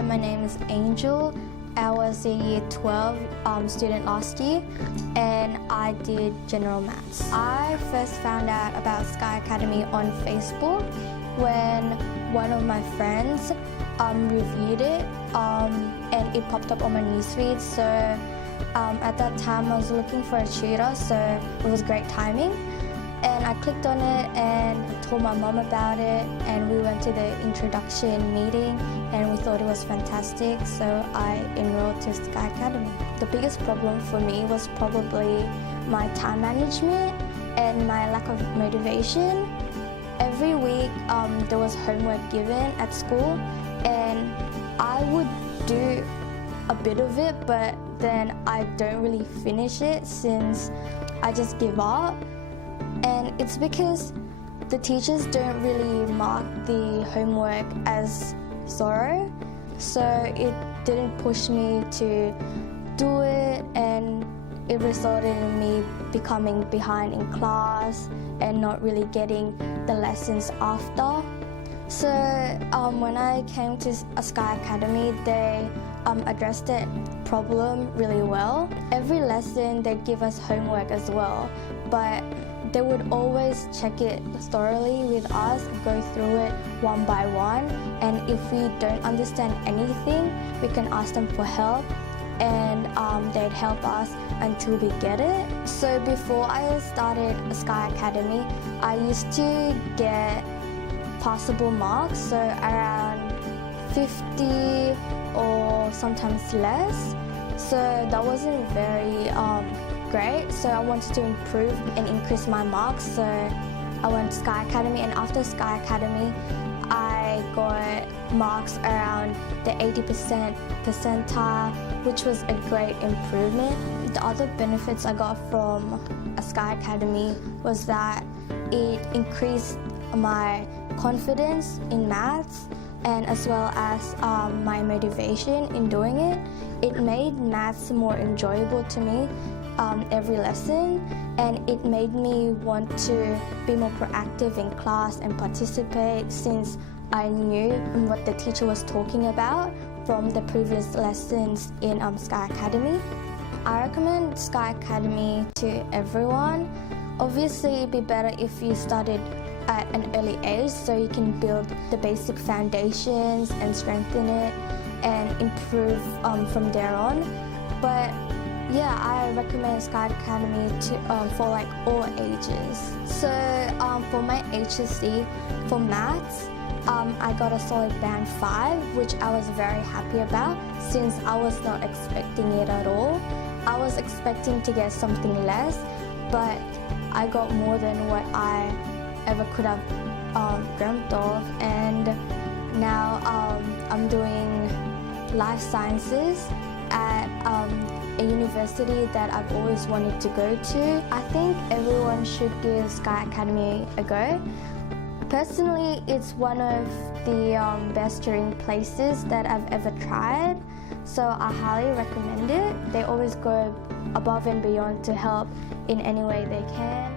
Hi, my name is Angel. I was a year 12 student last year and I did general maths. I first found out about Sky Academy on Facebook when one of my friends reviewed it and it popped up on my newsfeed. So at that time I was looking for a tutor, so it was great timing. And I clicked on it and told my mum about it, and we went to the introduction meeting and we thought it was fantastic, so I enrolled to Sky Academy. The biggest problem for me was probably my time management and my lack of motivation. Every week there was homework given at school and I would do a bit of it, but then I don't really finish it since I just give up. And it's because the teachers don't really mark the homework as thorough, so it didn't push me to do it, and it resulted in me becoming behind in class and not really getting the lessons after. So when I came to Sky Academy, they addressed that problem really well. Every lesson they'd give us homework as well, but they would always check it thoroughly with us, go through it one by one, and if we don't understand anything, we can ask them for help, and they'd help us until we get it. So before I started Sky Academy, I used to get passable marks, so around 50 or sometimes less. So that wasn't very great, so I wanted to improve and increase my marks, so I went to Sky Academy, and after Sky Academy I got marks around the 80% percentile, which was a great improvement. The other benefits I got from Sky Academy was that it increased my confidence in maths and as well as my motivation in doing it. It made maths more enjoyable to me every lesson, and it made me want to be more proactive in class and participate since I knew what the teacher was talking about from the previous lessons in Sky Academy. I recommend Sky Academy to everyone. Obviously it'd be better if you started at an early age so you can build the basic foundations and strengthen it and improve from there on. But yeah, I recommend Sky Academy for like all ages. So for my HSC, for maths, I got a solid band 5, which I was very happy about since I was not expecting it at all. I was expecting to get something less, but I got more than what I ever could have dreamt of, and now I'm doing life sciences at a university that I've always wanted to go to. I think everyone should give Sky Academy a go. Personally, it's one of the best tutoring places that I've ever tried, so I highly recommend it. They always go above and beyond to help in any way they can.